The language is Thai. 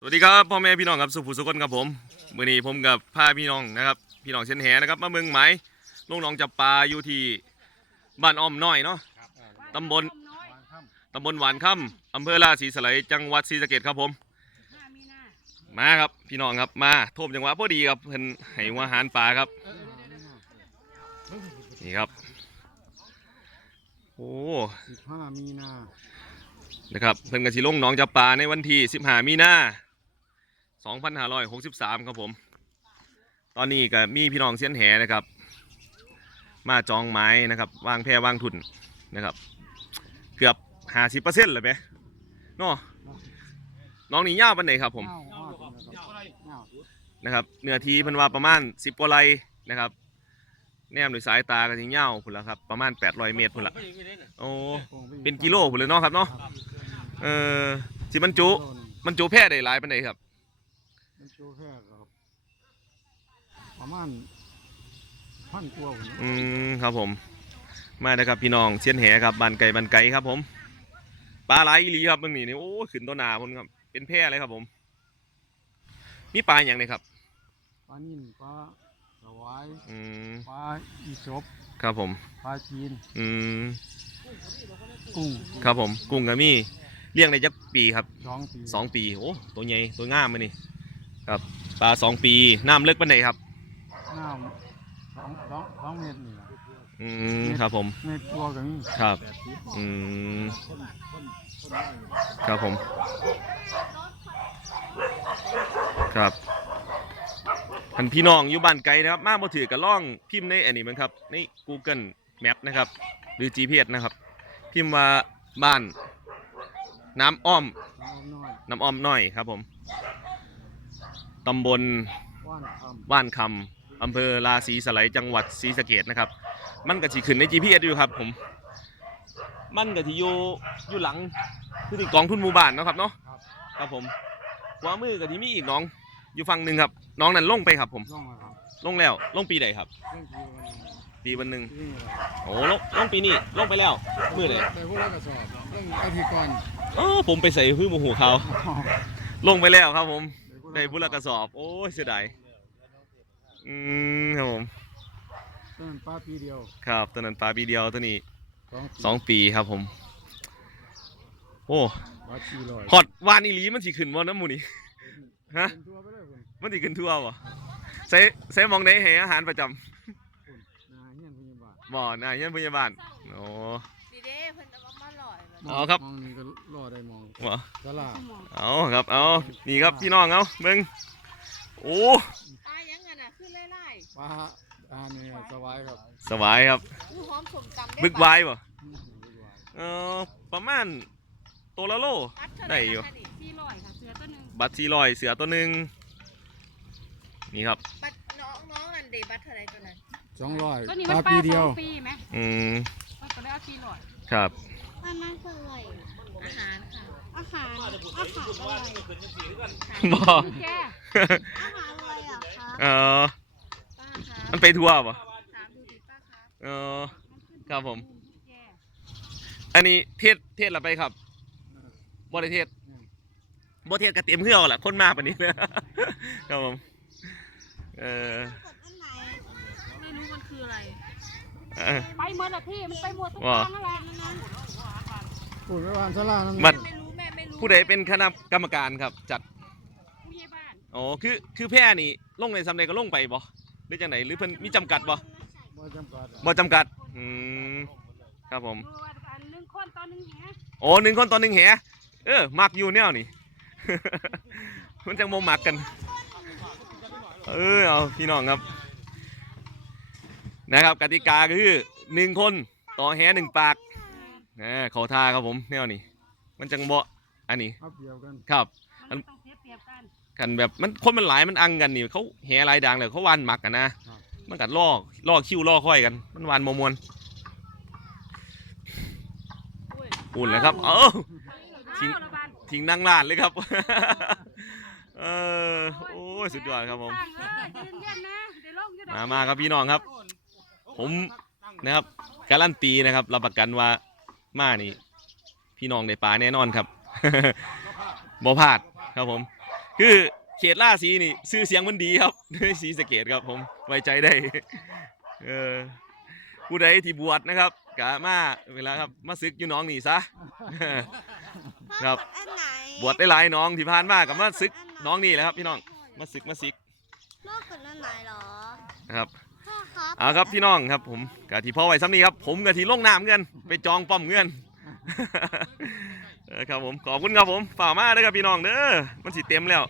สวัสดีครับพ่อแม่พี่น้องครับสุภูสุคนครับผมมื่อนี้ผมกับพาพี่น้องนะครับ พี่น้องเช่นแหนะครับมาเมืองไหมายลงหนองจับปลาอยู่ที่บ้านอ้อมน้อยเนาะตำบลตำบลหวานค่ำอำเภอราศีสไลยจังหวัดศรีสะเกษครับผม มาครับพี่น้องครับมาโทมจังหวะพอดีครับเพิ่นให้หัวอาหารปลาครับนี่ครับโอ้สิบห้ามีนานะครับเพิ่นกสิลงหนองจับปลาในวันที่15มีนา 2563 ครับผม ตอนนี้ก็มีพี่น้องเสียนแหนะครับ มาจองไม้นะครับวางแพรวางทุนนะครับ เกือบ 50%เลยไหมเนาะน้องนี่ยาวปานไหนครับผมนะครับเนื้อทีพิ่นว่าประมาณ 10กว่าไร่นะครับแนมด้วยสายตาก็สิยาพุ่นละครับประมาณ 800 เมตรพุ่นละโอ้เป็นกิโลพุ่นเลยเนาะครับเนาะเออสิบรรจุมันจูแพร่ได้หลายปานใดครับ มันจูแค่ครับประมาณพันกว่าผมอืมครับผม มานะครับพี่น้องเชียนแหครับบานไก่บานไก่ครับผมปลาไหลอีหลีครับเมื่อนี้นี่โอ้ขึ้นตัวหนาผมครับ เป็นแพร่เลยครับผมมีปลาอย่างไรครับ ปลานิ่นปลาสวายอืมปลาอีสบครับผม ปลาจีนอืมกุ้งครับผม กุ้งกะมี่เลี้ยงได้จักปีครับ สองปีสองปี โอ้ ตัวใหญ่ ตัวงามมานี่ ครับปลาสองปีน้ำเลิกปานใดครับน้ำสองสองสองเมตรนี่แหละอืมครับผมเมตรกลัวากันนี่ครับอืมครับผมครับท่านพี่น้องอยู่บ้านไกลนะครับ มาบ่ถือกับล่องพิมพ์ในอันนี้มันครับใน Google Map นะครับ หรือ GPS นะครับ พิมพ์ว่าบ้าน น้ำอ้อม น้ำน้อย น้ำอ้อมน้อยครับผม ตำบลว่านคบ้านคำอำเภอราศีสไลยจังหวัดศรีสะเกดนะครับ มันก็สิขึ้นใน GPS อยู่ครับผม มันก็สิอยู่อยู่หลังคือที่กองทุนหมู่บ้านเนาะครับเนาะำครับครับผมขวามือก็ที่มีอีกน้องอยู่ฝั่งหนึ่งครับ น้องนั้นลงไปครับผมล่องมาครับลงแล้วลงปีใดครับ เรื่องที่วันนี้ปีวันหนึ่งที่นี่แหละโอ้ลงลงปีนี้ลงไปแล้วมือไหนแต่พวกเรากระสอบเรื่องอาทิตย์ก่อน โอ้ผมไปใส่พื้นโมโหเขา ลงไปแล้วครับผม ได้บุรกระสอบ โอ้ยเสียดายอืมครับผมต้นปลาปีเดียวครับตัวนั้นปลาปีเดียวตัวนี้สองปีสองปีครับผม โอ้ปลาชีลอยฮอตวานอีหลีมันสิขึ้นบ่น้ำหมูนี่ฮะเป็นตัวไปเลยคุณมันสิขึ้นทั่วบ่ใส่ใส่หมองได้ให้อาหารประจำคุณนาเฮียนพยาบาลบ่นายเยี่ยมพยาบาลโอ้ดีเด้เพิ่นเอามาหล่อยแบบเอาครับ มองนี่ก็รอได้มองบ่ตลาดเอาครับเอานี่ครับพี่น้องเอาเบิ่งโอ้ปลายังไงน่ะขึ้นไล่ปลาอาเนี่ยสบายครับสบายครับๆอู้หอมสมตำได้บึกไว้บ่เออประมาณตัวละโลปัดเท่าได้อยู่นะคะนี่สี่ร้อยค่ะเสือตัวหนึ่งบัตรสี่ร้อยเสือตัวหนึ่งนี่ครับบัดน้องน้องอันเดบัตเท่าไรตัวนั้นสองร้อยก็นี่ปมันลาปลาปีสเดียอวงปีไหมอืมมันก็ได้เอาปีหลอดครับอันนั้นคืออะไรอาหารค่ะ อาหารอาหารอะไรบ่แกอาหารอะไรอะคะเออป้าคะมันไปทั่วป่ะถามดูดิป้าคะเออครับผมแกอันนี้เทศเทศละไปครับบ่ได้เทศบ่เทศกระเตรียมเพื่อเอาล่ะคนมาปานนี้ ครับผมเออ กดอันไหนไม่รู้มันคืออะไร เออ ไปหมดละพี่ มันไปหมดทุกว่าครั้งอะไรนั่นนะพูดไม่วานสลานั่นบัดไม่รู้แม่ไม่รู้ ผู้ใดเป็นคณะกรรมการครับ จัดผู้ใหญ่บ้านอ๋อคือคือแพร่นี่ลงในสำเร็จก็ลงไปบ่หรือจังไหนหรือเพิ่นมีจำกัดบ่บ่จำกัดบ่จำกัดอืมครับผมดูว่าอันหนึ่งคนต่อหนึ่งแหโอ้หนึ่งคนต่อหนึ่งแหเออมักอยู่แนวนี่ มันจังโมมักกัน เออเอาพี่น้องครับ นะครับ กติกาก็คือหนึ่งคนต่อแหหนึ่งปากนะเขาท่าครับผมแนวนี้มันจังเบา อันนี้เอาเปรียบกันครับ มันต้องเสียเปรียบกันกันแบบมันคนมันหลายมันอังกันนี่เขาแหหลายดังเลยเขาวานหมักกันนะมันกัดล่อล่อคิ้วล่อค่อยกัน มันวานมมวนอุ้ยอุ่นเลยครับ เออทิ้ง อ้าวระบาดทิ้งนั่งร้านเลยครับ เออโอ้ยสุดยอดครับผม ตั้งเออยืนยันนะเดี๋ยวลงอยู่ดอกมามาครับพี่น้องครับ ผมนะครับการันตีนะครับรับประกันว่ามานี่ พี่น้องได้ปลาแน่นอนครับ บ่พลาดครับผม คือเขตล่าสีนี่ชื่อเสียงมันดีครับด้วยสีสะเกตครับผมไว้ใจได้เออผู้ใดที่บวชนะครับกะมาเวลาครับมาซึกอยู่หน้องนี่ซะ ครับ อันไหนบวชได้หลายน้องที่ผ่านมากับมาซึกน้องนี่แหละครับ พี่น้องมาซึกมาซึกพ่อกดอันไหนเหรอนะครับ พ่อครับเอาครับพี่น้องครับผมกะที่พ่อไว้ซ้ำนี้ครับ ผมกะที่ลงน้ำเงินไปจองป้อมเงิน นะครับผมขอบคุณครับผมฝ่ามาเด้อครับพี่น้องเด้อมันสิเต็มแล้ว